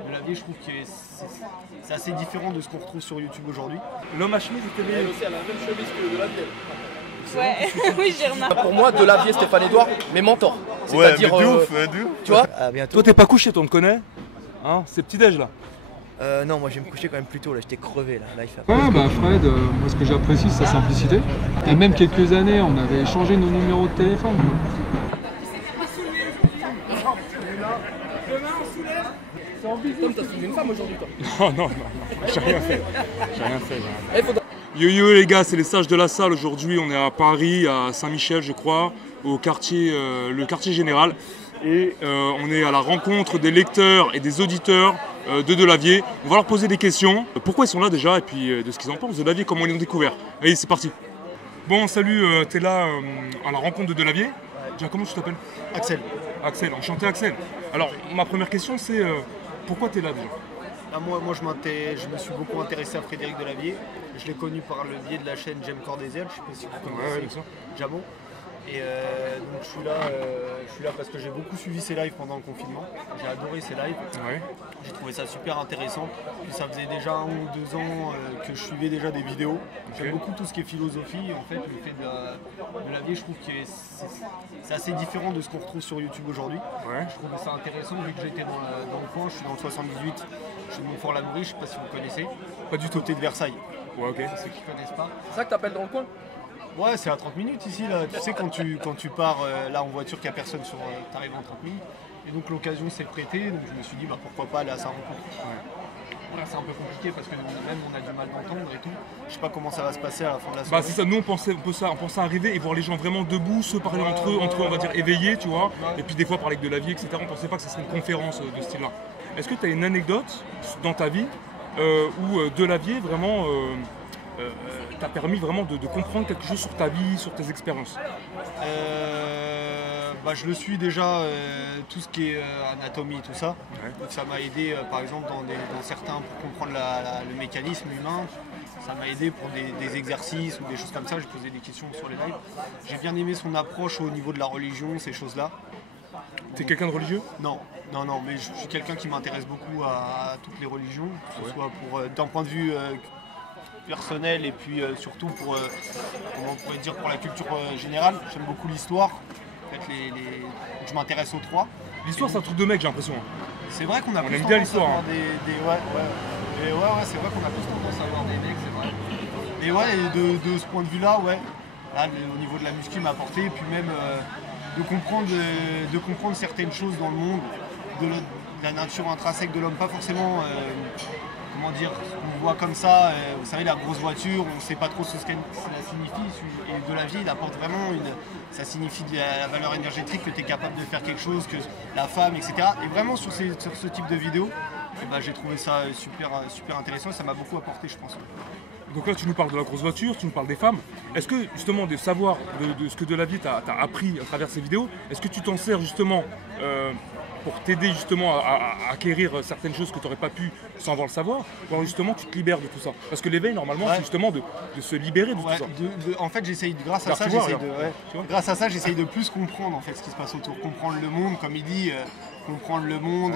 de Lavier, je trouve que c'est assez différent de ce qu'on retrouve sur YouTube aujourd'hui. L'homme à chemise était Elle aussi, elle a la même chemise que de Lavier. Ouais, oui, j'ai remarqué. Pour moi, de Lavier, Stéphane Edouard, mes mentors. Ouais, C'est-à-dire, mais de ouf, de ouf. tu vois, À bientôt. Toi t'es pas couché, toi on te connaît hein, c'est petit-déj là. Non, moi je vais me coucher quand même plus tôt là, j'étais crevé là. Là il fait... Ouais, bah Fred, moi ce que j'apprécie c'est sa simplicité. Il y a même quelques années, on avait échangé nos numéros de téléphone. Tom, t'as soulevé une femme aujourd'hui, toi. Non, j'ai rien fait. J'ai rien fait. Eh, faudra- Yo les gars, c'est les sages de la salle. Aujourd'hui, on est à Paris, à Saint-Michel, je crois, au quartier, le quartier général. Et on est à la rencontre des lecteurs et des auditeurs de Delavier. On va leur poser des questions. Pourquoi ils sont là déjà et puis de ce qu'ils en pensent de Delavier, comment ils l'ont découvert. Allez, c'est parti. Bon, salut, t'es là à la rencontre de Delavier. Déjà, comment tu t'appelles? Axel. Axel, enchanté Axel. Alors, ma première question, c'est pourquoi t'es là déjà? Moi je me suis beaucoup intéressé à Frédéric Delavier. Je l'ai connu par le biais de la chaîne J'aime Cordeziel, je sais pas si vous connaissez, bien sûr. Jamo. Et donc je suis là parce que j'ai beaucoup suivi ses lives pendant le confinement. J'ai adoré ses lives. Ouais. J'ai trouvé ça super intéressant. Puis ça faisait déjà 1 ou 2 ans que je suivais déjà des vidéos. J'aime beaucoup tout ce qui est philosophie. En fait, le fait de Delavier, je trouve que c'est assez différent de ce qu'on retrouve sur YouTube aujourd'hui. Ouais. Je trouvais ça intéressant vu que j'étais dans le coin. Je suis dans le 78, chez Montfort-la-Maurie, je sais pas si vous connaissez. Pas du tout. Côté de Versailles. Ouais, ok. Ceux qui connaissent pas. C'est ça que t'appelles dans le coin? Ouais, c'est à 30 minutes ici. Là. Tu sais, quand tu pars là en voiture, qu'il n'y a personne sur. T'arrives en 30 minutes. Et donc l'occasion s'est prêtée. Donc je me suis dit, bah, pourquoi pas aller à sa rencontre. Voilà, c'est un peu compliqué parce que même on a du mal d'entendre et tout. Je sais pas comment ça va se passer à la fin de la soirée. Bah c'est ça, nous on pensait arriver et voir les gens vraiment debout, se parler entre eux, on va dire éveillés, tu vois. Et puis des fois parler de la vie, etc. On pensait pas que ce serait une conférence de ce style-là. Est-ce que tu as une anecdote dans ta vie où Delavier vraiment t'a permis vraiment de comprendre quelque chose sur ta vie, sur tes expériences? Bah, je le suis déjà, tout ce qui est anatomie, tout ça. Ouais. Donc ça m'a aidé, par exemple, dans certains, pour comprendre le mécanisme humain. Ça m'a aidé pour des exercices ou des choses comme ça. J'ai posé des questions sur les lives. J'ai bien aimé son approche au niveau de la religion, ces choses-là. T'es quelqu'un de religieux? Non, mais je suis quelqu'un qui m'intéresse beaucoup à toutes les religions, que ce soit d'un point de vue personnel et puis surtout pour, comment on pourrait dire, pour la culture générale. J'aime beaucoup l'histoire. En fait, je m'intéresse aux trois. L'histoire c'est un truc de mec, j'ai l'impression. C'est vrai qu'on a plus aime tendance bien à l'histoire, voir hein. Ouais, c'est vrai qu'on a plus tendance à voir des mecs, c'est vrai. Et ouais, et de ce point de vue-là, ouais, là, au niveau de la muscu m'a apporté, et puis même de comprendre certaines choses dans le monde, de la nature intrinsèque de l'homme, pas forcément, comment dire, on voit comme ça, vous savez, la grosse voiture, on ne sait pas trop ce que cela signifie, et de la vie, il apporte vraiment ça signifie la valeur énergétique, que tu es capable de faire quelque chose, que la femme, etc. Et vraiment sur ce type de vidéo, eh ben, j'ai trouvé ça super intéressant et ça m'a beaucoup apporté, je pense. Donc là tu nous parles de la grosse voiture, tu nous parles des femmes. Est-ce que justement de savoir de ce que Delavier t'a appris à travers ces vidéos, est-ce que tu t'en sers justement pour t'aider justement à acquérir certaines choses que tu n'aurais pas pu sans avoir le savoir, ou alors justement tu te libères de tout ça? Parce que l'éveil normalement c'est justement de se libérer de tout ça. En fait j'essaye, grâce à ça j'essaye de plus comprendre en fait ce qui se passe autour, comprendre le monde comme il dit, comprendre le monde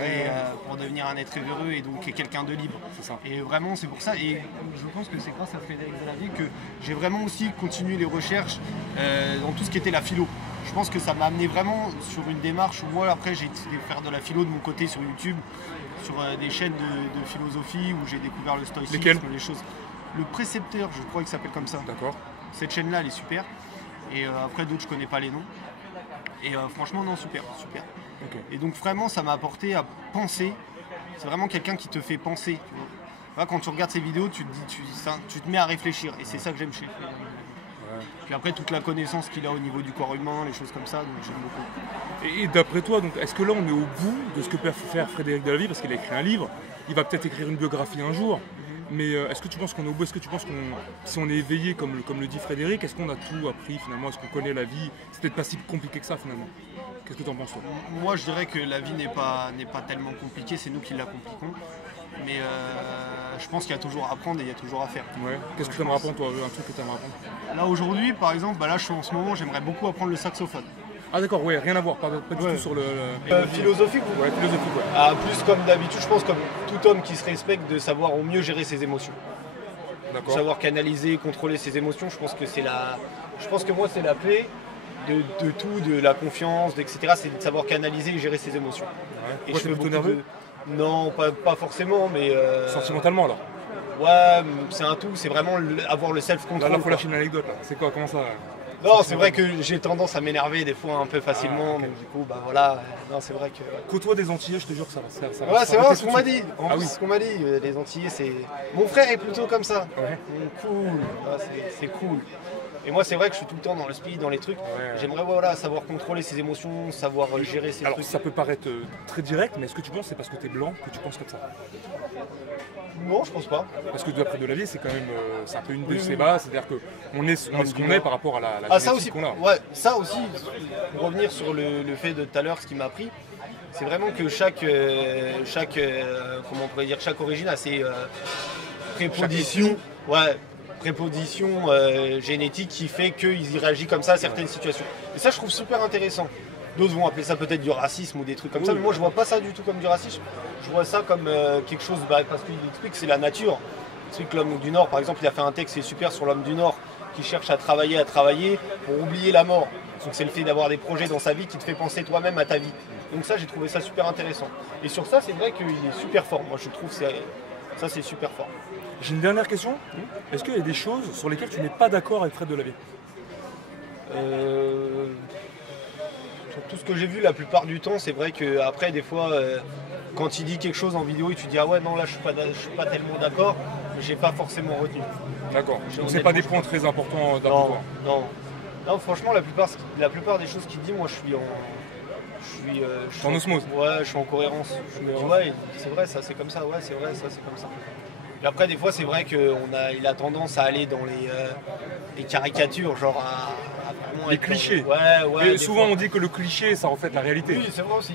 pour devenir un être heureux et donc quelqu'un de libre. C'est ça. Et vraiment c'est pour ça, et je pense que c'est grâce à Frédéric Delavier que j'ai vraiment aussi continué les recherches dans tout ce qui était la philo. Je pense que ça m'a amené vraiment sur une démarche où moi après j'ai décidé de faire de la philo de mon côté sur YouTube, sur des chaînes de philosophie où j'ai découvert le stoïcisme, lesquelles? les choses. Le précepteur, je crois qu'il s'appelle comme ça. D'accord. Cette chaîne-là elle est super. Et après d'autres je connais pas les noms. Et franchement non, super. Okay. Et donc vraiment ça m'a apporté à penser. C'est vraiment quelqu'un qui te fait penser. Tu vois. Là, quand tu regardes ces vidéos, tu te mets à réfléchir. Et c'est ça que j'aime chez lui. Puis après toute la connaissance qu'il a au niveau du corps humain, les choses comme ça, donc j'aime beaucoup. Et d'après toi, donc, est-ce que là on est au bout de ce que peut faire Frédéric Delavier, parce qu'il a écrit un livre, il va peut-être écrire une biographie un jour, mais est-ce que tu penses qu'on est au bout? Est-ce que tu penses qu'on, si on est éveillé comme le dit Frédéric, est-ce qu'on a tout appris finalement? Est-ce qu'on connaît la vie? C'est peut-être pas si compliqué que ça finalement. Qu'est-ce que tu en penses toi? Moi je dirais que la vie n'est pas tellement compliquée, c'est nous qui la compliquons. Mais je pense qu'il y a toujours à apprendre et il y a toujours à faire. Ouais. Qu'est-ce que tu aimerais apprendre toi? Un truc que tu aimerais apprendre? Là aujourd'hui par exemple, là en ce moment j'aimerais beaucoup apprendre le saxophone. Ah d'accord, ouais, rien à voir, pas du Ouais. tout sur le... Philosophique ou Ouais, philosophique, ouais. Ah, plus comme d'habitude, je pense, comme tout homme qui se respecte, de savoir au mieux gérer ses émotions. D'accord. Savoir canaliser, contrôler ses émotions, je pense que c'est la. Je pense que moi c'est la clé de tout, de la confiance, etc. C'est de savoir canaliser et gérer ses émotions. Ouais. Et Pourquoi je t'es fais plutôt beaucoup nerveux Non, pas forcément, mais. Sentimentalement alors. Ouais, c'est un tout, c'est vraiment avoir le Là, self-control. là, faut quoi. lâcher une anecdote là. C'est quoi, comment ça Non, c'est vrai que j'ai tendance à m'énerver des fois un peu facilement, Ah, ok. donc du coup, bah voilà. Non, c'est vrai que. Côtoie des Antillais, je te jure que ça va. Ça Ouais, c'est vrai, arrêter ce tout qu'on de m'a suite. dit. En Ah plus, oui. ce qu'on m'a dit, les Antillais, c'est. Mon frère est plutôt comme ça. Ouais. Cool. Ah, c'est cool. Et moi, c'est vrai que je suis tout le temps dans le speed, dans les trucs. Ouais. J'aimerais voilà, savoir contrôler ses émotions, savoir gérer ses Alors trucs. ça peut paraître très direct, mais est-ce que tu penses que c'est parce que t'es blanc que tu penses comme ça? Non, je pense pas. Parce que d'après de la vie, c'est quand même c'est un peu une de Oui, ses oui. bases, c'est-à-dire qu'on est ce qu'on est par rapport à la Ah, ça génétique aussi. qu'on a. Ouais, ça aussi. Pour revenir sur le fait de tout à l'heure, ce qui m'a appris, c'est vraiment que chaque comment on pourrait dire, chaque origine a ses prépositions. Ouais. Préposition génétique qui fait qu'ils réagissent comme ça à certaines situations. Et ça, je trouve super intéressant. D'autres vont appeler ça peut-être du racisme ou des trucs comme ça, mais moi je vois pas ça du tout comme du racisme. Je vois ça comme quelque chose, parce qu'il explique que c'est la nature. Il explique que l'homme du Nord, par exemple, il a fait un texte qui est super sur l'homme du Nord qui cherche à travailler pour oublier la mort. Donc c'est le fait d'avoir des projets dans sa vie qui te fait penser toi-même à ta vie. Donc ça, j'ai trouvé ça super intéressant. Et sur ça, c'est vrai qu'il est super fort. Moi je trouve que ça c'est super fort. J'ai une dernière question. Est-ce qu'il y a des choses sur lesquelles tu n'es pas d'accord avec Fred Delavier? Sur tout ce que j'ai vu la plupart du temps, c'est vrai que après des fois quand il dit quelque chose en vidéo et tu dis ah ouais non là je suis pas tellement d'accord, mais j'ai pas forcément retenu. D'accord. Donc c'est Honnêtement, pas des je points pense- très importants Non, d'abord. non, franchement la plupart des choses qu'il dit, moi je suis En osmose. Ouais, je suis en cohérence. Je me dis ouais, c'est vrai ça, c'est comme ça, ouais, c'est vrai ça, c'est comme ça. Et après des fois c'est vrai qu'il a tendance à aller dans les caricatures, genre à vraiment Les être- clichés. Ouais, Et des souvent fois. on dit que le cliché ça reflète la réalité. Oui, c'est vrai aussi.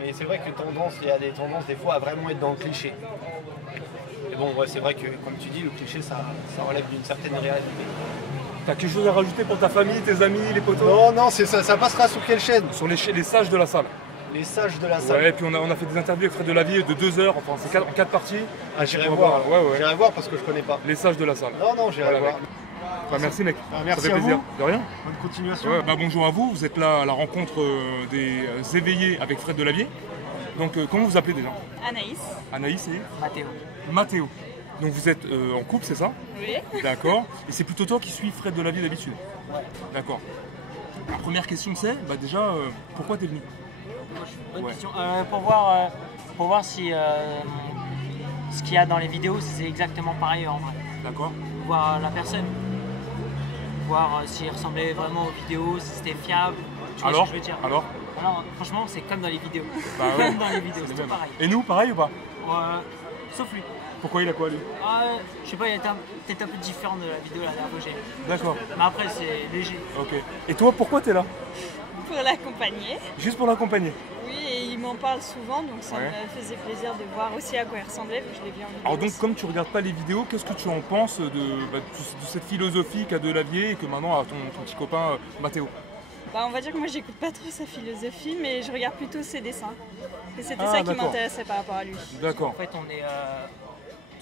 Mais c'est vrai que il y a des tendances des fois à vraiment être dans le cliché. Et bon, ouais, c'est vrai que comme tu dis, le cliché ça relève d'une certaine réalité. T'as quelque chose à rajouter pour ta famille, tes amis, les potos? Non, c'est ça passera sur quelle chaîne? Sur les sages de la salle. Les sages de la salle. Ouais, et puis on a fait des interviews avec Fred Delavier de 2 heures, enfin c'est en 4 parties. Ah, j'irai On va voir. voir, ouais. J'irai voir parce que je connais pas. Les sages de la salle. Non, j'irai Voilà, voir. mec. Bah, merci mec, merci ça fait à plaisir. vous. De rien. Bonne continuation. Ouais, bah, bonjour à vous, vous êtes là à la rencontre des éveillés avec Fred Delavier. Donc comment vous appelez déjà? Anaïs. Anaïs et Mathéo. Mathéo. Donc vous êtes en couple, c'est ça? Oui. D'accord. Et c'est plutôt toi qui suis Fred Delavier d'habitude? D'accord. La première question c'est, bah déjà, pourquoi t'es venu? Bonne Ouais. question. Pour voir si ce qu'il y a dans les vidéos, si c'est exactement pareil en vrai. D'accord. Voir la personne. Voir s'il ressemblait vraiment aux vidéos, si c'était fiable. Tu vois Alors, ce que je veux dire? alors Alors, franchement, c'est comme dans les vidéos. Bah ouais. Comme dans les vidéos, c'est tout pareil. Et nous, pareil ou pas? Sauf lui. Pourquoi il a quoi lui? Je sais pas, il était peut-être un peu différent de la vidéo la dernière fois que j'ai vue. D'accord. Mais après, c'est léger. Ok. Et toi, pourquoi t'es là? Pour l'accompagner. Juste pour l'accompagner. Oui, et il m'en parle souvent, donc ça Ouais. me faisait plaisir de voir aussi à quoi il ressemblait, vu que je l'ai vu en vidéo. Alors donc, aussi. comme tu regardes pas les vidéos, qu'est-ce que tu en penses de cette philosophie qu'a Delavier et que maintenant a ton petit copain Mathéo? Bah, on va dire que moi j'écoute pas trop sa philosophie, mais je regarde plutôt ses dessins. Et c'était Ah, ça qui d'accord. m'intéressait par rapport à lui. D'accord. En fait, on est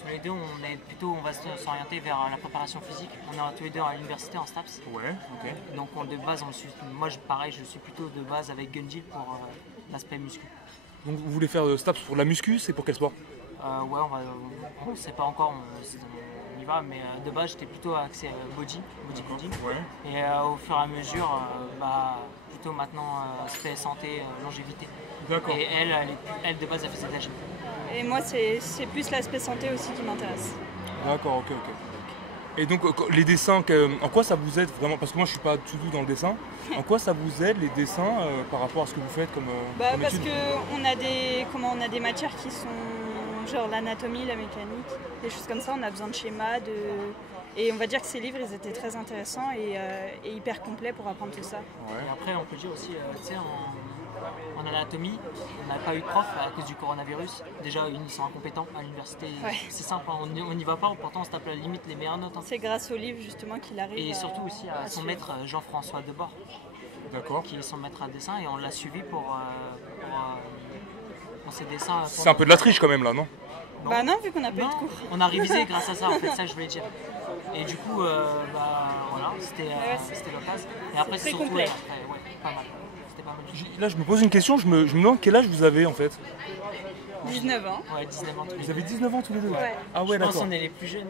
tous les deux, on va s'orienter vers la préparation physique. On est tous les deux à l'université en STAPS. Ouais, ok. Donc de base, moi pareil, je suis plutôt de base avec Gunjil pour l'aspect muscu. Donc vous voulez faire STAPS pour la muscu, c'est pour quel sport? Ouais, on sait pas encore, on y va, mais de base j'étais plutôt axé bodybuilding. Ouais. Et au fur et à mesure, plutôt maintenant aspect santé, longévité. D'accord. Et elle de base elle faisait de la gym. Et moi, c'est plus l'aspect santé aussi qui m'intéresse. D'accord, ok. Et donc les dessins, en quoi ça vous aide vraiment? Parce que moi je suis pas tout doux dans le dessin. En quoi ça vous aide les dessins par rapport à ce que vous faites comme, comme Parce étude? qu'on a des matières qui sont genre l'anatomie, la mécanique, des choses comme ça. On a besoin de schémas, et on va dire que ces livres, ils étaient très intéressants et hyper complets pour apprendre tout ça. Ouais. Et après, on peut dire aussi, tu sais, en anatomie, on n'a pas eu de prof à cause du coronavirus. Déjà, ils sont incompétents à l'université. Ouais. C'est simple, on n'y va pas, pourtant on se tape à la limite les meilleures notes. Hein. C'est grâce aux livres justement qu'il arrive Et surtout aussi à son suivre. maître Jean-François Debord. D'accord. qui est son maître à dessin, et on l'a suivi pour ses dessins. C'est un peu de la triche quand même là, non? Bah non, vu qu'on n'a pas eu de Non, cours. on a révisé grâce à ça, en fait, ça je voulais dire. Et du coup, voilà, c'était l'occasion. Et après, C'est c'est très surtout, complet. après, ouais, pas mal. C'était pas mal du tout. Là, je me pose une question, je me demande quel âge vous avez en fait. 19 ans. Ouais, 19 ans tous les Vous deux. avez 19 ans tous les deux? Ouais. Ah ouais, Je pense d'accord. qu'on est les plus jeunes.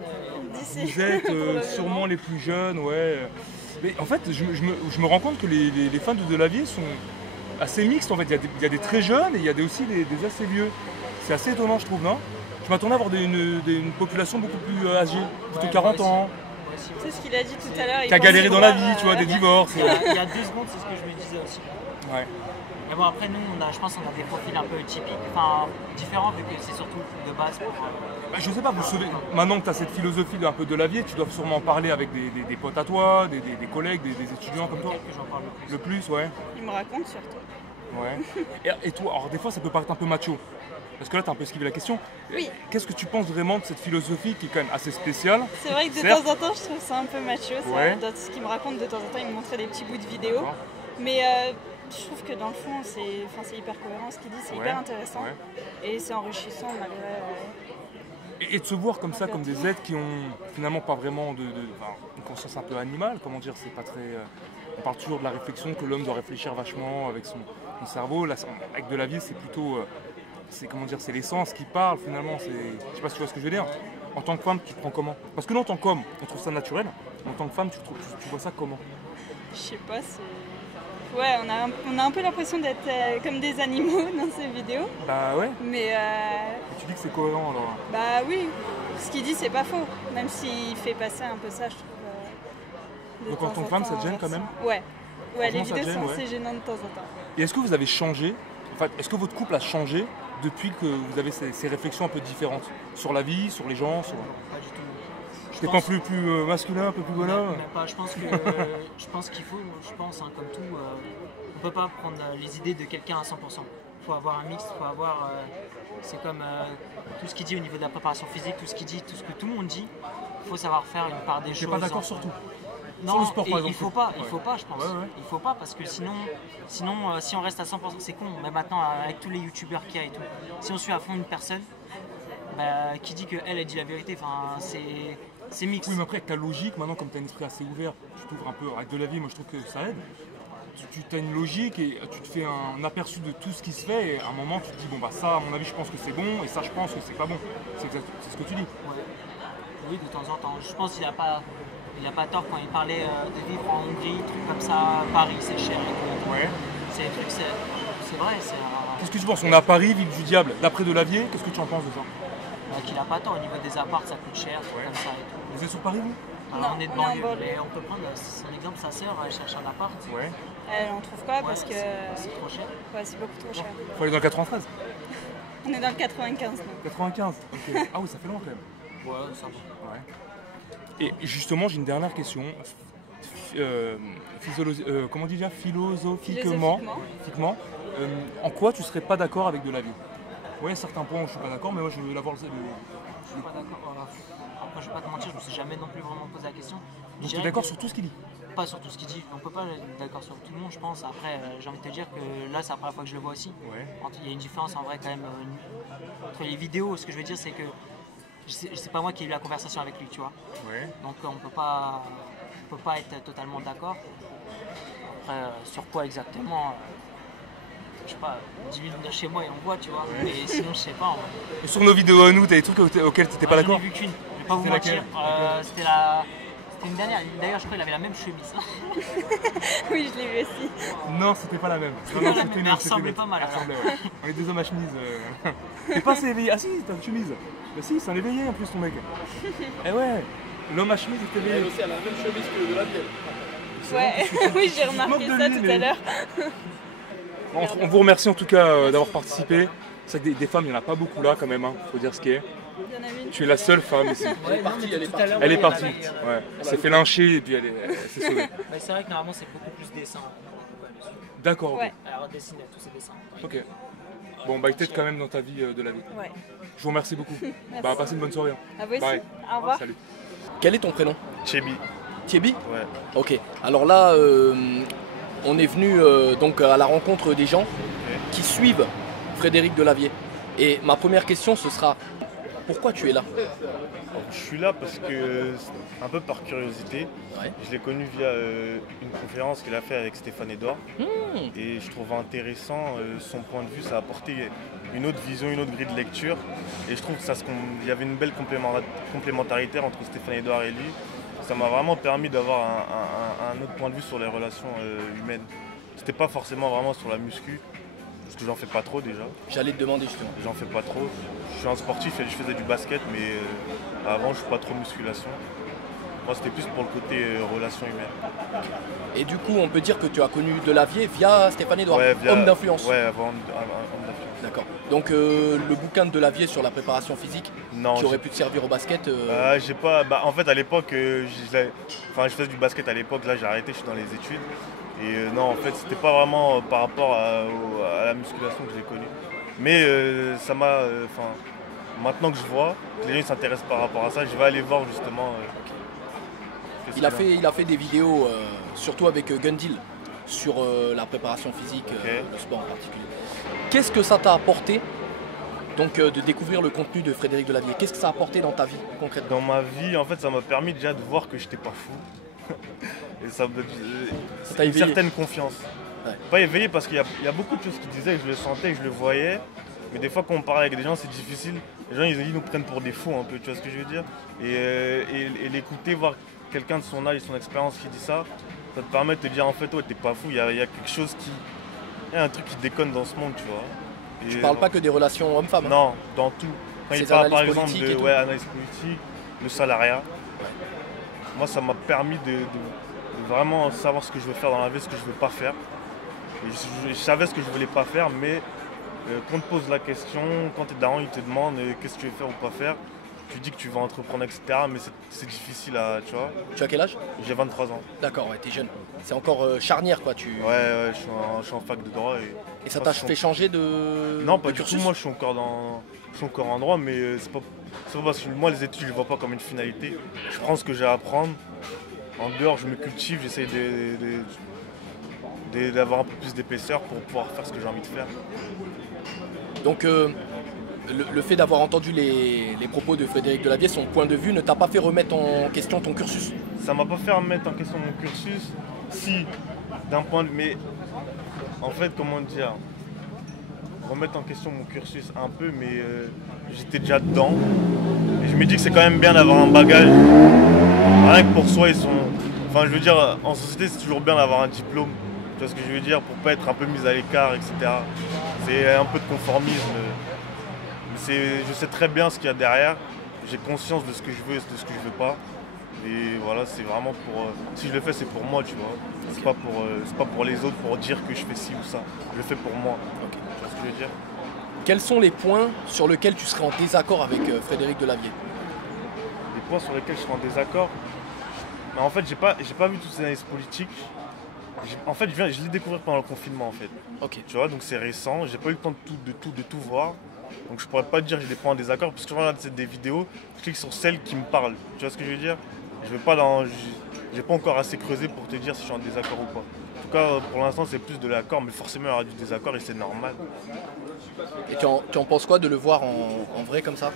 D'ici. Vous êtes Probablement. sûrement les plus jeunes, ouais. Mais en fait, je me rends compte que les fans de Delavier sont assez mixtes en fait. Il y a des très jeunes et il y a aussi des assez vieux. C'est assez étonnant, je trouve, non? Je m'attendais à avoir une population beaucoup plus âgée, plutôt Ouais, 40 moi aussi. ans, Moi aussi. C'est ce qu'il a dit tout à l'heure. il qui a pensait galéré dans la voir, vie, tu vois, des il y a- divorces. Il y a 2 secondes, c'est ce que je me disais aussi. Ouais. Mais bon, après, nous, je pense qu'on a des profils un peu typiques, enfin différents, vu que c'est surtout de base pour. Bah, je sais pas, maintenant que tu as cette philosophie un peu de Delavier, tu dois sûrement en parler avec des potes à toi, des collègues, des étudiants comme toi. Que j'en parle le plus. Le plus, ouais. Il me raconte surtout. Ouais. Et toi, alors des fois ça peut paraître un peu macho, parce que là tu as un peu esquivé la question. Oui. Qu'est-ce que tu penses vraiment de cette philosophie qui est quand même assez spéciale? C'est vrai que de Certes. temps en temps, je trouve ça un peu macho. Ça. Ouais. Dans ce qu'il me raconte de temps en temps, il me montrait des petits bouts de vidéos. D'accord. Mais je trouve que dans le fond, c'est hyper cohérent ce qu'il dit, c'est Ouais. hyper intéressant. Ouais. Et c'est enrichissant malgré. Et de se voir comme ça, comme des êtres qui ont finalement pas vraiment enfin, une conscience un peu animale, comment dire, c'est pas très. On parle toujours de la réflexion, que l'homme doit réfléchir vachement avec son cerveau. Là, avec Delavier, c'est plutôt. C'est comment dire, c'est l'essence qui parle finalement. Je sais pas si tu vois ce que je veux dire. En tant que femme, tu te prends comment? Parce que nous, en tant qu'homme, on trouve ça naturel. En tant que femme, tu vois ça comment? Je sais pas, c'est. Ouais, on a un peu l'impression d'être comme des animaux dans ces vidéos. Bah ouais. Mais Et tu dis que c'est cohérent alors. bah oui, ce qu'il dit, c'est pas faux. Même s'il fait passer un peu ça, je trouve. De Donc en temps tant que femme, ça te temps, gêne quand même? Ouais. Ouais, les Franchement, ça te vidéos gêne, sont ouais. assez gênantes de temps en temps. Et est-ce que vous avez changé, enfin, est-ce que votre couple a changé depuis que vous avez ces réflexions un peu différentes sur la vie, sur les gens, sur... Pas du tout. Je T'es pas pense- plus masculin, un peu plus bonhomme? Même pas. Je pense qu'il faut, comme tout, on peut pas prendre les idées de quelqu'un à 100%. Il faut avoir un mix, il faut avoir. C'est comme tout ce qu'il dit au niveau de la préparation physique, tout ce qu'il dit, tout ce que tout le monde dit. Il faut savoir faire une part des T'es choses. pas d'accord sur tout? Non, Sur le sport, par il exemple. faut pas, Ouais. je pense. Ouais, ouais. Il faut pas parce que sinon, si on reste à 100%, c'est con. Mais maintenant, avec tous les youtubeurs qu'il y a et tout, si on suit à fond une personne, bah, qui dit qu'elle a dit la vérité, enfin, c'est mix. Oui, mais après, avec ta logique, maintenant, comme tu as un esprit assez ouvert, tu t'ouvres un peu avec Delavier, moi je trouve que ça aide. Tu as une logique et tu te fais un aperçu de tout ce qui se fait et à un moment tu te dis bon bah ça à mon avis je pense que c'est bon et ça je pense que c'est pas bon. C'est ce que tu dis. Ouais. Oui, de temps en temps. Je pense qu'il n'a pas tort quand il parlait de vivre en Hongrie, trucs comme ça, Paris c'est cher et tout. Ouais. C'est des trucs, c'est vrai, Qu'est-ce que tu penses? On est à Paris, ville du diable, d'après Delavier, qu'est-ce que tu en penses de ça? qu'il n'a pas tort au niveau des apparts, ça coûte cher, trucs Ouais. comme ça et tout. Vous êtes sur Paris vous? Alors, Non, on est de on est en banlieue, banlieue. mais on peut prendre son exemple, sa sœur, elle cherche un appart. Ouais. Elle en trouve pas Ouais, parce que. c'est trop cher. Ouais, c'est beaucoup trop cher. Faut aller dans le 93. On est dans le 95 donc. 95. Ok. Ah oui ça fait loin quand même. Ouais, ça va. Ouais. Et justement j'ai une dernière question. Comment on dit déjà? Philosophiquement. En quoi tu serais pas d'accord avec Delavier? Ouais, certains points où je suis pas d'accord, mais moi je veux l'avoir Je suis pas d'accord. Après, je vais pas te mentir, je me suis jamais non plus vraiment posé la question. Je Donc tu es dirais d'accord que- sur tout ce qu'il dit? Pas sur tout ce qu'il dit, on peut pas être d'accord sur tout le monde, je pense. Après, j'ai envie de te dire que là, c'est la première fois que je le vois aussi. Ouais. Il y a une différence en vrai quand même entre les vidéos. Ce que je veux dire, c'est que c'est pas moi qui ai eu la conversation avec lui, tu vois. Ouais. Donc on peut pas être totalement d'accord. Après, sur quoi exactement je sais pas, 10 minutes de chez moi et on voit, tu vois. Mais sinon, je sais pas. En vrai. Et sur nos vidéos à nous, t'as des trucs auxquels t'étais pas J'en ai d'accord? vu qu'une, je vais pas vous C'était mentir. laquelle C'était une dernière. D'ailleurs, je crois qu'il avait la même chemise. Oui, je l'ai vu aussi. Non, c'était pas la même. Non, la c'était même, une mais autre, elle ressemblait c'était pas mal, une autre. alors. Elle ressemblait, ouais. On est des hommes à chemise. T'es pas assez éveillé. Ah si, t'as une chemise. Bah si, c'est un éveillé en plus ton mec. Eh ouais, l'homme à chemise est Elle éveillé. aussi, elle a la même chemise que de la mienne. Ouais, oui, j'ai te remarqué moques de ça lui, tout mais- à l'heure. On vous remercie en tout cas d'avoir participé. C'est vrai que des femmes, il n'y en a pas beaucoup là quand même, hein. Faut dire ce qui est. Il y en avait une. Tu es la seule femme ici. Elle est partie, elle est partie. Elle est partie. Ouais. Elle s'est fait lyncher et puis elle s'est sauvée. Mais c'est vrai que normalement, c'est beaucoup plus dessin. D'accord. ok. Ouais, Alors, dessiner tous ces dessins. Ok. Bon, bah peut-être quand même dans ta vie de la vie. ouais. Je vous remercie beaucoup. Bah passez une bonne soirée. À vous aussi. Bye. Au revoir. Salut. Quel est ton prénom? Chebi. Thierry? Ouais. Ok. Alors là, on est venu donc à la rencontre des gens qui suivent Frédéric Delavier. Et ma première question, ce sera pourquoi tu es là? Je suis là parce que, un peu par curiosité, Ouais. je l'ai connu via une conférence qu'il a fait avec Stéphane Edouard. Et je trouve intéressant son point de vue, ça a apporté une autre vision, une autre grille de lecture. Et je trouve qu'il y avait une belle complémentarité entre Stéphane Edouard et lui. Ça m'a vraiment permis d'avoir un autre point de vue sur les relations humaines. C'était pas forcément vraiment sur la muscu, parce que j'en fais pas trop déjà. J'allais te demander justement. J'en fais pas trop. Je suis un sportif et je faisais du basket, mais avant je suis pas trop musculation. Moi c'était plus pour le côté relations humaines. Et du coup, on peut dire que tu as connu Delavier via Stéphane Edouard, homme d'influence. Ouais, avant homme d'influence. D'accord. Donc le bouquin de Delavier sur la préparation physique, Non, qui aurait pu te servir au basket. j'ai pas. Bah, en fait, à l'époque, je faisais du basket à l'époque. Là, j'ai arrêté, je suis dans les études. Et non, en fait, c'était pas vraiment par rapport à la musculation que j'ai connu. Mais ça m'a. Maintenant que je vois que les gens s'intéressent par rapport à ça, je vais aller voir justement. Il a fait des vidéos, surtout avec Gundil, sur la préparation physique, le sport en particulier. Qu'est-ce que ça t'a apporté donc, de découvrir le contenu de Frédéric Delavier? Qu'est-ce que ça a apporté dans ta vie concrètement? Dans ma vie, en fait, ça m'a permis déjà de voir que j'étais pas fou. Et ça t'a une éveillé. certaine confiance. Ouais. Pas éveillé parce qu'il y a beaucoup de choses qu'il disait, je le sentais, je le voyais. Mais des fois, quand on parle avec des gens, c'est difficile. Les gens, ils nous prennent pour des fous un peu, tu vois ce que je veux dire? Et l'écouter, voir quelqu'un de son âge et son expérience qui dit ça, ça te permet de te dire, en fait, ouais, t'es pas fou, il y a quelque chose qui... Il y a un truc qui déconne dans ce monde, tu vois. Tu parles pas que des relations hommes-femmes. Non, dans tout. Quand il Ces parle par analyses exemple politiques et de tout. analyse politique, le salariat, moi ça m'a permis de vraiment savoir ce que je veux faire dans la vie, ce que je veux pas faire. Et je savais ce que je voulais pas faire, mais quand on te pose la question, quand tu es daron, il te demande qu'est-ce que tu veux faire ou pas faire, tu dis que tu vas entreprendre, etc. Mais c'est difficile à, tu vois. Tu as quel âge? J'ai 23 ans. D'accord, ouais, t'es jeune. C'est encore charnière quoi. Ouais, je suis en fac de droit. Et ça t'a fait changer de Non, pas de du tout. cursus? Moi, je suis encore en droit, mais c'est pas parce que moi, les études, je les vois pas comme une finalité. Je prends ce que j'ai à apprendre. En dehors, je me cultive, j'essaie d'avoir un peu plus d'épaisseur pour pouvoir faire ce que j'ai envie de faire. Donc le fait d'avoir entendu les propos de Frédéric Delavier, son point de vue, ne t'a pas fait remettre en question ton cursus? Ça m'a pas fait remettre en question mon cursus, si, d'un point de vue, mais en fait, comment dire, remettre en question mon cursus un peu, mais j'étais déjà dedans. Et je me dis que c'est quand même bien d'avoir un bagage, rien que pour soi, enfin je veux dire, en société c'est toujours bien d'avoir un diplôme, tu vois ce que je veux dire, pour pas être un peu mis à l'écart, etc. C'est un peu de conformisme. Je sais très bien ce qu'il y a derrière, j'ai conscience de ce que je veux et de ce que je veux pas. Et voilà, c'est vraiment pour... si je le fais, c'est pour moi, tu vois. C'est pas pour les autres, pour dire que je fais ci ou ça. Je le fais pour moi. Ok. Tu vois ce que je veux dire? Quels sont les points sur lesquels tu serais en désaccord avec Frédéric Delavier? Les points sur lesquels je suis en désaccord, mais en fait, j'ai pas vu toutes ces analyses politiques. En fait, je l'ai découvert pendant le confinement, en fait. Ok. Tu vois, donc c'est récent. J'ai pas eu le temps de tout voir. Donc je pourrais pas te dire que j'ai des points en désaccord, parce que je regarde des vidéos, je clique sur celles qui me parlent. Tu vois ce que je veux dire? J'ai pas encore assez creusé pour te dire si je suis en désaccord ou pas. En tout cas, pour l'instant, c'est plus de l'accord, mais forcément, il y aura du désaccord et c'est normal. Et tu en penses quoi de le voir en vrai comme ça?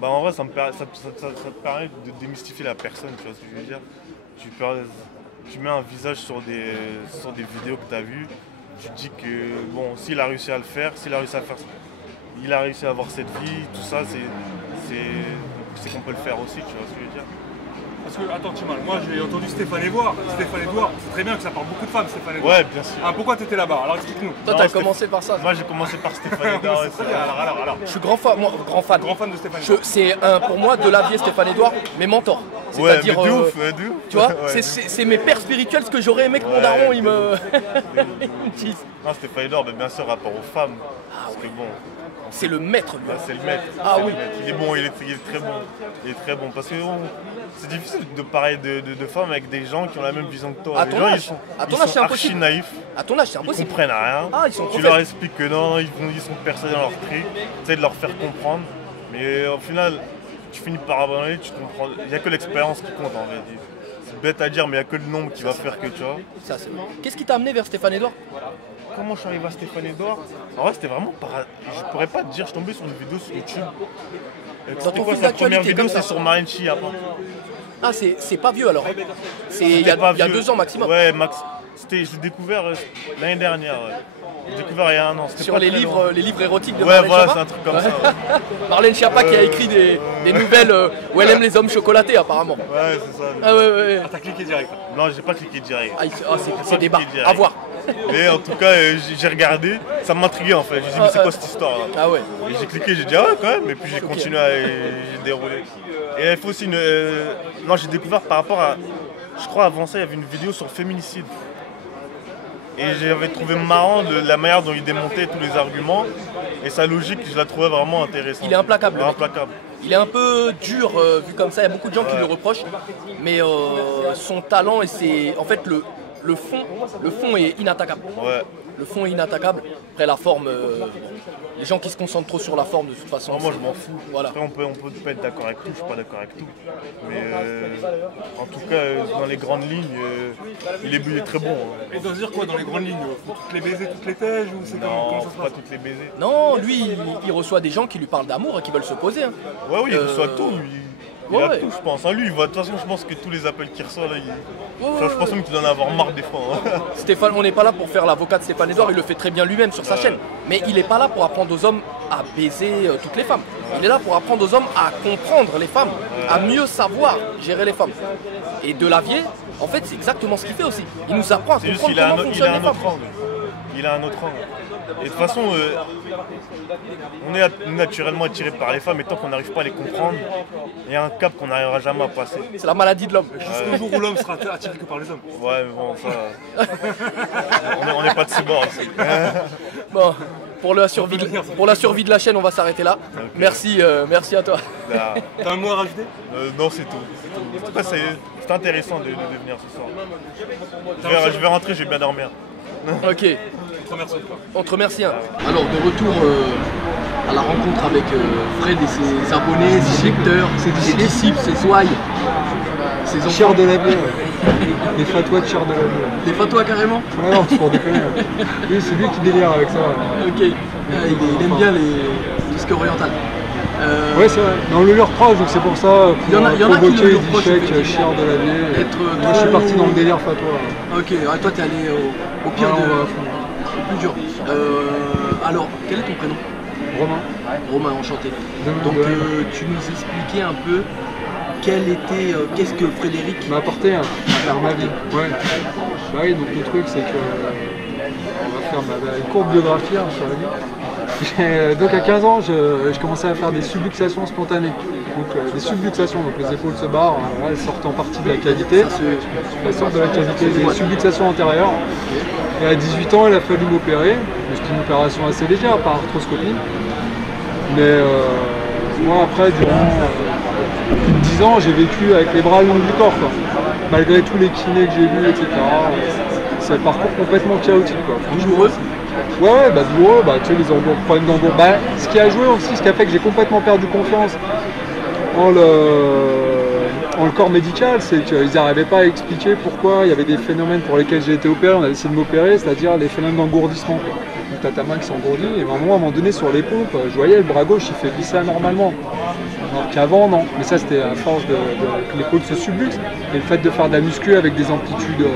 Bah, en vrai, ça te permet de démystifier la personne, tu vois ce que je veux dire? Tu mets un visage sur des vidéos que tu as vues, tu te dis que, bon, s'il a réussi à le faire, il a réussi à avoir cette vie, tout ça, c'est qu'on peut le faire aussi, tu vois ce que je veux dire? Parce que, attends Timal, moi j'ai entendu Stéphane Edouard. Stéphane Edouard, c'est très bien que ça parle beaucoup de femmes, Stéphane Edouard. Ouais, bien sûr. Ah, pourquoi t'étais là-bas? Alors explique-nous. Toi, t'as commencé par ça. Moi, j'ai commencé par Stéphane Edouard. Ouais, Alors. Je suis grand fan. Grand fan de Stéphane Edouard. C'est pour moi Delavier, Stéphane Edouard, mes mentors. ouais, mais C'est-à-dire, de ouf. tu vois, Ouais. c'est mes pères spirituels, ce que j'aurais aimé que mon daron il me dise. Non, Stéphane Edouard, mais bien sûr, rapport aux femmes. Parce que bon, C'est le maître, lui. là, c'est le maître. Ah C'est le oui. maître. Il est bon, il est très bon. Il est très bon. Parce que c'est difficile de parler de femmes avec des gens qui ont la même vision que toi. À Les ton gens, âge. À ton âge, c'est archi impossible. naïfs. À ton âge, c'est Ils impossible. comprennent rien. Ah, ils sont tu prophètes. leur expliques que non, ils sont persuadés dans leur truc. Tu essaies de leur faire comprendre. Mais au final, tu finis par abandonner, tu comprends. Il n'y a que l'expérience qui compte en fait. c'est bête à dire, mais il n'y a que le nombre qui va faire que, tu vois. Ça, c'est vrai. Qu'est-ce qui t'a amené vers Stéphane Edouard? Comment je suis arrivé à Stéphane Edouard? En vrai, c'était vraiment je pourrais pas te dire, je suis tombé sur une vidéo sur YouTube. C'était quoi sa première vidéo? C'est sur Marenchi après. Ah, c'est pas vieux alors. C'est il y a 2 ans maximum. Ouais, max. J'ai découvert l'année dernière. Ouais. J'ai découvert il y a 1 an. Sur les livres érotiques de ouais, Marlène voilà, Schiappa. c'est un truc comme ça. Marlène Schiappa qui a écrit des nouvelles où elle aime les hommes chocolatés apparemment. Ouais, c'est ça. Ah ouais. Ah, t'as cliqué direct. Non, j'ai pas cliqué direct. C'est des barres. À voir. Mais en tout cas, j'ai regardé, ça m'intriguait en fait. J'ai dit, mais c'est quoi cette histoire là? Ah ouais. Et j'ai cliqué, j'ai dit, ah ouais, quand même. Et puis j'ai continué j'ai déroulé. Et il faut aussi non, j'ai découvert par rapport à. Je crois avant ça, il y avait une vidéo sur le féminicide. Et j'avais trouvé marrant la manière dont il démontait tous les arguments. Et sa logique, je la trouvais vraiment intéressante. Il est implacable. Implacable. Il est un peu dur vu comme ça, il y a beaucoup de gens qui le reprochent. Mais son talent, et en fait le fond est inattaquable. Ouais. Le fond est inattaquable. Après la forme, les gens qui se concentrent trop sur la forme de toute façon. Non, moi je m'en fous. Voilà. Après on peut pas être d'accord avec tout, je suis pas d'accord avec tout. Mais en tout cas dans les grandes lignes, il est très bon. Hein. Et doit se dire quoi dans les grandes lignes? Faut toutes les baiser, toutes les têches ou c'est comment ça se faut passe? pas toutes les baiser. Non, lui il reçoit des gens qui lui parlent d'amour et qui veulent se poser. Hein. Ouais, oui, il reçoit tout. Il a ouais. tout, je pense. Hein, lui, de toute façon, je pense que tous les appels qu'il reçoit, là, je pense même qu'il doit en avoir marre des fois. Hein. Stéphane, on n'est pas là pour faire l'avocat de Stéphane Edouard, il le fait très bien lui-même sur sa chaîne. Mais il n'est pas là pour apprendre aux hommes à baiser toutes les femmes. Il est là pour apprendre aux hommes à comprendre les femmes, à mieux savoir gérer les femmes. Et Delavier, en fait, c'est exactement ce qu'il fait aussi. Il nous apprend à comprendre comment fonctionnent les femmes. Il a un autre angle. Et de toute façon, on est naturellement attiré par les femmes et tant qu'on n'arrive pas à les comprendre, il y a un cap qu'on n'arrivera jamais à passer. C'est la maladie de l'homme. Jusqu'au jour où l'homme sera attiré que par les hommes. Ouais, mais bon, ça. on n'est pas de ces bords ici. Bon, pour la survie de la chaîne, on va s'arrêter là. Okay. Merci à toi. T'as un mot à rajouter? Non, c'est tout. En tout cas, c'est intéressant de venir ce soir. Je vais rentrer, je vais bien dormir. Ok. On te remercie. Alors de retour à la rencontre avec Fred et ses abonnés, ses lecteurs, ses disciples, ses ouailles, ses enfants. Chers de la vie, ouais. Des fatwas de chers de la vie. Des fatwas carrément? Ouais, non, c'est pour déconner. Oui, c'est lui qui délire avec ça. Ok. Il aime bien tout ce qui est oriental. Ouais, c'est vrai. Mais on le lui reproche, donc c'est pour ça. Il y en a qui le reprochent. Chers de la vie. Moi, je suis parti dans le délire fatwa. Ok, toi, t'es allé au pire au plus dur. Alors, quel est ton prénom? Romain. Romain, enchanté. Donc tu nous expliquais un peu qu'est-ce que Frédéric m'a apporté à ma vie. Ouais. Bah oui, donc le truc c'est que on va faire une courte biographie sur la vie. Donc à 15 ans, je commençais à faire des subluxations spontanées. Donc des subluxations, donc les épaules se barrent, elles sortent en partie de la cavité. Elles sortent de la cavité, des subluxations antérieures. Et à 18 ans, il a fallu m'opérer. C'était une opération assez légère par arthroscopie. Mais moi après, durant plus de 10 ans, j'ai vécu avec les bras longs du corps, quoi. Malgré tous les kinés que j'ai vus, etc. C'est un parcours complètement chaotique, quoi. Douloureux? Ouais, douloureux, tu sais, les problèmes d'engourdissement. Ce qui a joué aussi, ce qui a fait que j'ai complètement perdu confiance en le corps médical, c'est qu'ils n'arrivaient pas à expliquer pourquoi il y avait des phénomènes pour lesquels j'ai été opéré. On a essayé de m'opérer, c'est-à-dire les phénomènes d'engourdissement. Donc tu as ta main qui s'engourdit, et à un moment donné, sur les pompes, je voyais le bras gauche, il fait glisser anormalement. Alors qu'avant, non. Mais ça, c'était à force que l'épaule se subluxe. Et le fait de faire de la muscu avec des amplitudes,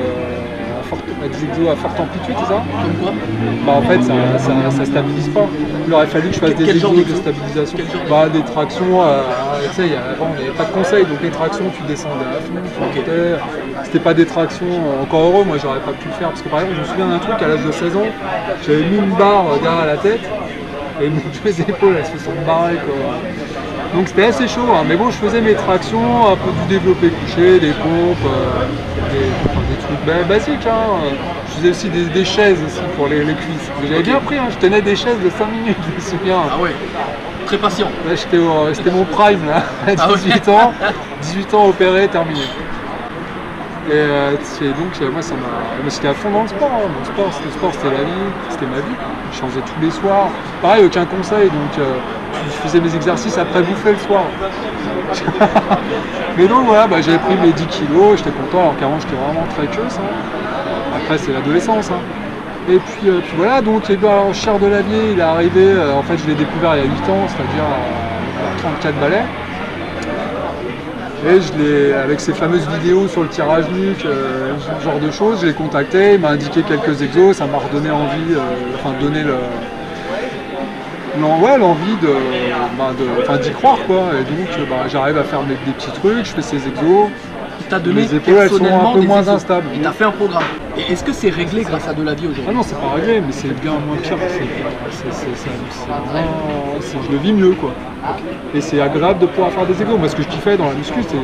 des exos à forte amplitude, c'est ça? Comme quoi? En fait, ça stabilise pas. Il aurait fallu que je fasse des exos de stabilisation. Des tractions, tu sais, avant, il n'y avait pas de conseils. Donc les tractions, tu descendais à fond, c'était pas des tractions, encore heureux, moi j'aurais pas pu le faire. Parce que par exemple, je me souviens d'un truc, à l'âge de 16 ans, j'avais mis une barre derrière la tête. Et mes épaules, elles se sont barrées, quoi. Donc c'était assez chaud, hein. Mais bon, je faisais mes tractions, un peu du développé couché, des pompes, des trucs basiques. Hein. Je faisais aussi des chaises aussi pour les cuisses. J'avais bien pris, hein. Je tenais des chaises de 5 minutes, je me souviens. Ah ouais, très patient. Là, c'était mon prime, là, à 18 ans. 18 ans opéré, terminé. Donc moi ça m'a. J'étais à fond dans le sport. Hein. Le sport c'était la vie, c'était ma vie. Je changeais tous les soirs. Pareil, aucun conseil, donc je faisais mes exercices après bouffer le soir. Mais donc voilà, j'avais pris mes 10 kilos, j'étais content, alors qu'avant j'étais vraiment très queuse. Hein. Après c'est l'adolescence. Hein. Et puis voilà, donc Cher de Lavier, il est arrivé, en fait je l'ai découvert il y a 8 ans, c'est-à-dire à 34 balais. Et avec ses fameuses vidéos sur le tirage nuque, ce genre de choses, je l'ai contacté, il m'a indiqué quelques exos, ça m'a redonné envie, donné l'envie d'y croire quoi. Et donc j'arrive à faire des petits trucs, je fais ces exos. Il t'a donné les épaules, elles sont un peu moins instables. Il t'a fait un programme. Et est-ce que c'est réglé grâce à Delavier aujourd'hui? Ah non, c'est pas réglé, mais c'est bien moins pire. Je le vis mieux quoi. Et c'est agréable de pouvoir faire des exos. Moi ce que je kiffais dans la muscu, c'est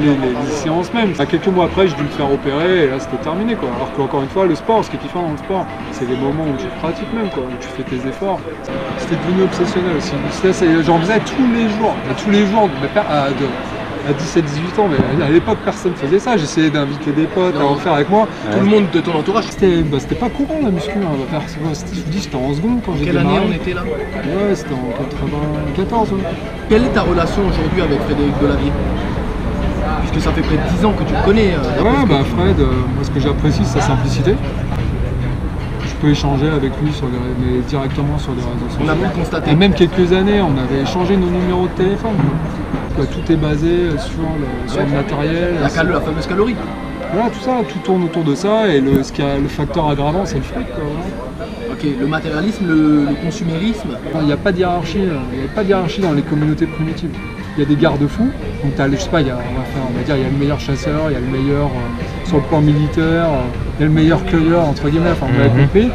les séances même. Quelques mois après, j'ai dû me faire opérer et là c'était terminé quoi. Alors qu'encore une fois, le sport, ce qui est kiffant dans le sport, c'est les moments où tu pratiques même quoi, où tu fais tes efforts. C'était devenu obsessionnel aussi. J'en faisais tous les jours. À 17-18 ans, mais à l'époque personne ne faisait ça, j'essayais d'inviter des potes à en faire avec moi. Tout le monde de ton entourage. C'était pas courant la muscu, hein. Je vous dis, j'étais en seconde quand j'ai démarré. Quelle année on était là? Ouais, c'était en 94. Ouais. Quelle est ta relation aujourd'hui avec Frédéric Delavier? Puisque ça fait près de 10 ans que tu le connais. Fred, moi ce que j'apprécie c'est sa simplicité. Je peux échanger avec lui directement sur les réseaux sociaux. On a pu constater. Et même quelques années, on avait échangé nos numéros de téléphone. Tout est basé sur le matériel. La fameuse calorie. Voilà, tout ça, tout tourne autour de ça et le facteur aggravant c'est le fric. Ok, le matérialisme, le consumérisme. Il n'y a pas de hiérarchie, dans les communautés primitives. Il y a des garde-fous, donc je sais pas, il y a le meilleur chasseur, il y a le meilleur sur le plan militaire, il y a le meilleur cueilleur entre guillemets, vous m'avez compris,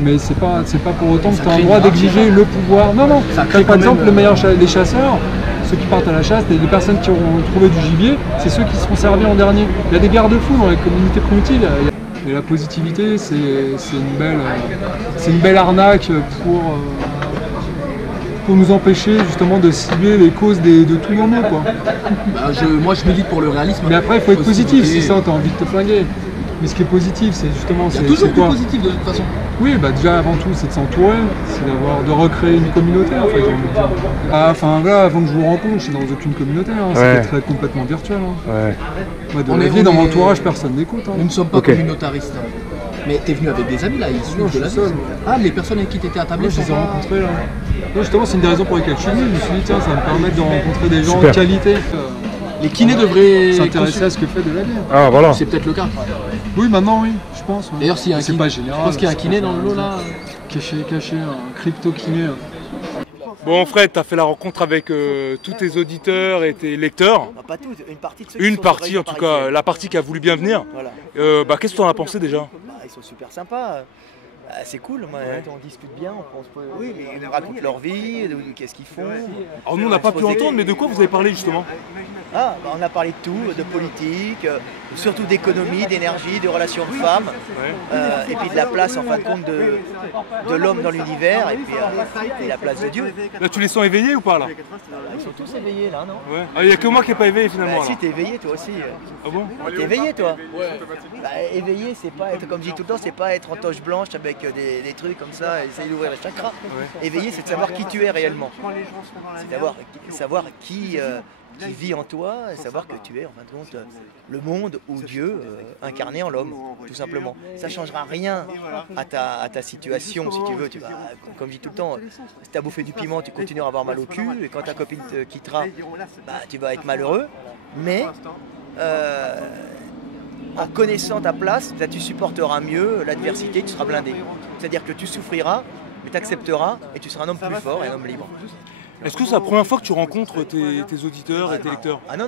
mais c'est pas pour autant que tu as le droit d'exiger le pouvoir. Non, par exemple les chasseurs, ceux qui partent à la chasse, les personnes qui auront trouvé du gibier, c'est ceux qui seront servis en dernier. Il y a des garde-fous dans les communautés primitives. Et la positivité, c'est une belle arnaque pour nous empêcher justement de cibler les causes de tous nos maux. Quoi. Moi je milite pour le réalisme. Mais après il faut être positif, si ça t'as envie de te flinguer. Mais ce qui est positif, c'est justement... Il y a toujours du positif de toute façon. Oui, déjà avant tout, c'est de s'entourer, c'est de recréer une communauté en fait. Avant que je vous rencontre, je suis dans aucune communauté, c'était complètement virtuel. Dans mon entourage, personne n'écoute. Nous ne sommes pas communautaristes. Mais t'es venu avec des amis là, ils suivent de la vie. Ah, les personnes avec qui t'étais attablé, je les ai rencontrés là. Non, justement, c'est une des raisons pour lesquelles je suis venu. Je me suis dit, tiens, ça va me permettre de rencontrer des gens de qualité. Les kinés devraient s'intéresser à ce que fait Delavier. Ah voilà. C'est peut-être le cas. Oui, maintenant oui, je pense. Ouais. D'ailleurs, s'il y a un kiné, pas général, je pense qu'il y a un kiné dans le lot là. Caché, un crypto-kiné. Bon Fred, tu as fait la rencontre avec tous tes auditeurs et tes lecteurs. Pas tous, une partie de ceux Une qui partie sont en tout cas, la partie qui a voulu bien venir. Voilà. Qu'est-ce que tu en as pensé déjà? Ils sont super sympas. C'est cool, on discute bien, ils nous racontent leur vie, qu'est-ce qu'ils font. Alors nous on n'a pas pu entendre, mais de quoi vous avez parlé justement? On a parlé de tout, de politique, surtout d'économie, d'énergie, de relations de femmes, et puis de la place en fin de compte de l'homme dans l'univers, et puis la place de Dieu. Là tu les sens éveillés ou pas là? Ils sont tous éveillés là, non? Ouais. Il n'y a que moi qui n'ai pas éveillé finalement. Si, t'es éveillé toi aussi. Ah bon? T'es éveillé toi? Éveillé, c'est pas être, comme je dis tout le temps, c'est pas être en toche blanche avec des trucs comme ça, essayer d'ouvrir les chakras. Éveillé, c'est de savoir qui tu es réellement. C'est savoir qui vit en toi, et savoir que tu es en fin de compte le monde ou Dieu incarné en l'homme, tout simplement. Ça ne changera rien à ta situation, si tu veux. Comme je dis tout le temps, si tu as bouffé du piment, tu continueras à avoir mal au cul, et quand ta copine te quittera, tu vas être malheureux. Mais en connaissant ta place, tu supporteras mieux l'adversité, tu seras blindé. C'est-à-dire que tu souffriras, mais tu accepteras, et tu seras un homme plus fort et un homme libre. Est-ce que c'est la première fois que tu rencontres tes auditeurs et tes lecteurs? Ah non,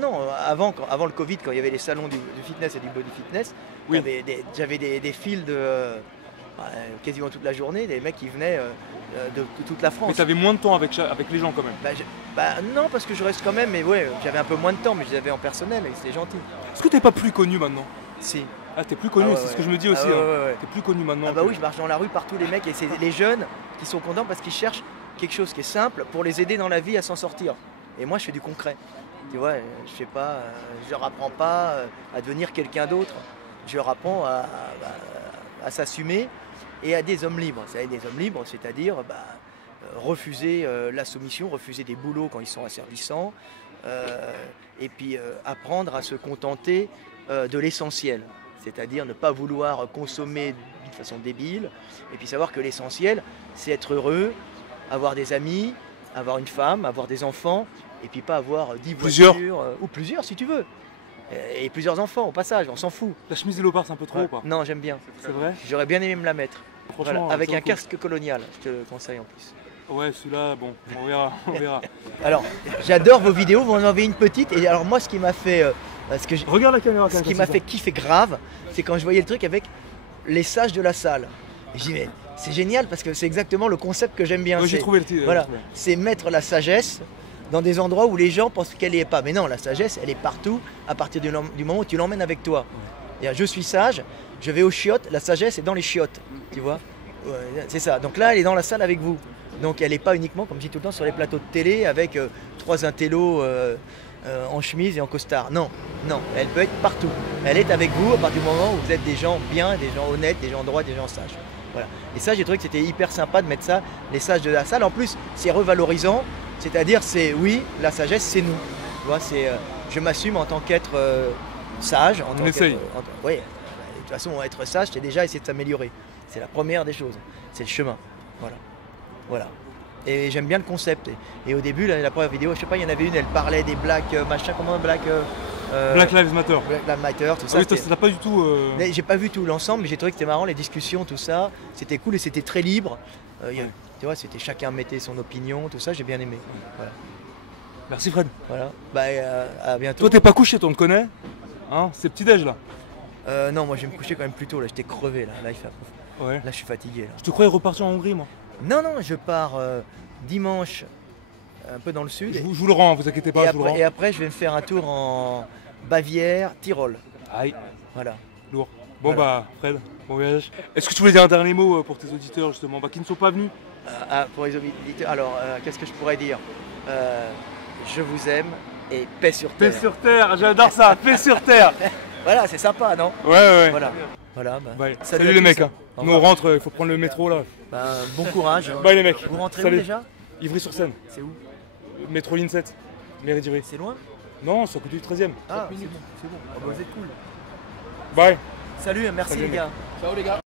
avant le Covid, quand il y avait les salons du fitness et du body fitness, j'avais des files de quasiment toute la journée, des mecs qui venaient de toute la France. Mais tu avais moins de temps avec les gens quand même? Non, parce que je reste quand même, mais j'avais un peu moins de temps, mais je les avais en personnel et c'était gentil. Est-ce que t'es pas plus connu maintenant? Si. Ah, t'es plus connu, c'est ce que je me dis aussi. T'es plus connu maintenant. Ah bah oui, je marche dans la rue partout, les mecs, et c'est les jeunes qui sont contents parce qu'ils cherchent quelque chose qui est simple pour les aider dans la vie à s'en sortir. Et moi, je fais du concret. Tu vois, je leur apprends pas à devenir quelqu'un d'autre. je leur apprends à s'assumer et à des hommes libres. Des hommes libres, c'est-à-dire refuser la soumission, refuser des boulots quand ils sont asservissants, et puis apprendre à se contenter de l'essentiel, c'est-à-dire ne pas vouloir consommer d'une façon débile, et puis savoir que l'essentiel, c'est être heureux, avoir des amis, avoir une femme, avoir des enfants, et puis pas avoir 10 voitures, ou plusieurs si tu veux. Et plusieurs enfants au passage, on s'en fout. La chemise de léopard, c'est un peu trop ou pas? Non, j'aime bien. C'est vrai? J'aurais bien aimé me la mettre. Franchement, voilà, avec un casque colonial, je te le conseille en plus. Ouais, celui-là, bon, on verra, on verra. Alors, j'adore vos vidéos, vous en avez une petite, et alors moi, ce qui m'a fait... Regarde la caméra, ce qui m'a fait kiffer grave, c'est quand je voyais le truc avec les sages de la salle. Et je dis, mais c'est génial, parce que c'est exactement le concept que j'aime bien. Ouais, j'ai trouvé le titre. Voilà, c'est mettre la sagesse dans des endroits où les gens pensent qu'elle n'y est pas. Mais non, la sagesse, elle est partout à partir du moment où tu l'emmènes avec toi. Ouais. Je suis sage, je vais aux chiottes, la sagesse est dans les chiottes, tu vois. Ouais, c'est ça. Donc là, elle est dans la salle avec vous. Donc elle n'est pas uniquement, comme je dis tout le temps, sur les plateaux de télé avec 3 intellos en chemise et en costard. Non, non, elle peut être partout. Elle est avec vous à partir du moment où vous êtes des gens bien, des gens honnêtes, des gens droits, des gens sages. Voilà. Et ça, j'ai trouvé que c'était hyper sympa de mettre ça, les sages de la salle. En plus, c'est revalorisant. C'est-à-dire, c'est oui, la sagesse, c'est nous. Tu vois, je m'assume en tant qu'être sage. On essaye. Oui, de toute façon, être sage, c'est déjà essayer de s'améliorer. C'est la première des choses. C'est le chemin. Voilà. Voilà. Et j'aime bien le concept. Et au début, la première vidéo, je sais pas, il y en avait une, elle parlait des Black Lives Matter. Black Lives Matter, tout ça. Ah oui, t'as pas du tout. J'ai pas vu tout l'ensemble, mais j'ai trouvé que c'était marrant, les discussions, tout ça. C'était cool et c'était très libre. Tu vois, c'était chacun mettait son opinion, tout ça, j'ai bien aimé. Voilà. Merci Fred. Voilà. À bientôt. Toi, t'es pas couché, toi, on te connaît. Hein, c'est petit-déj là. Non, moi je vais me coucher quand même plus tôt, là, j'étais crevé là. Là, ouais. Là, je suis fatigué. Là. Je te croyais repartir en Hongrie, moi. Non, non, je pars dimanche un peu dans le sud. Je vous le rends, vous inquiétez pas. Et après, je vais me faire un tour en Bavière, Tyrol. Aïe. Voilà. Lourd. Bon voilà. Fred, bon voyage. Est-ce que tu voulais dire un dernier mot pour tes auditeurs justement, qui ne sont pas venus? Pour les auditeurs, alors qu'est-ce que je pourrais dire? Je vous aime et paix sur terre. Paix sur terre, j'adore ça, paix sur terre. Voilà, c'est sympa, non? Ouais. Voilà. Salut les mecs. Nous on rentre, il faut prendre le métro là. Bon courage. Bye les mecs. Vous rentrez Salut. où déjà? Ivry-sur-Seine. C'est où? Métro ligne 7. Mairie d'Ivry. C'est loin? Non, c'est à côté du 13e. Ah, c'est bon. Oh, vous êtes cool. Bye. Salut, merci les gars. Ciao les gars.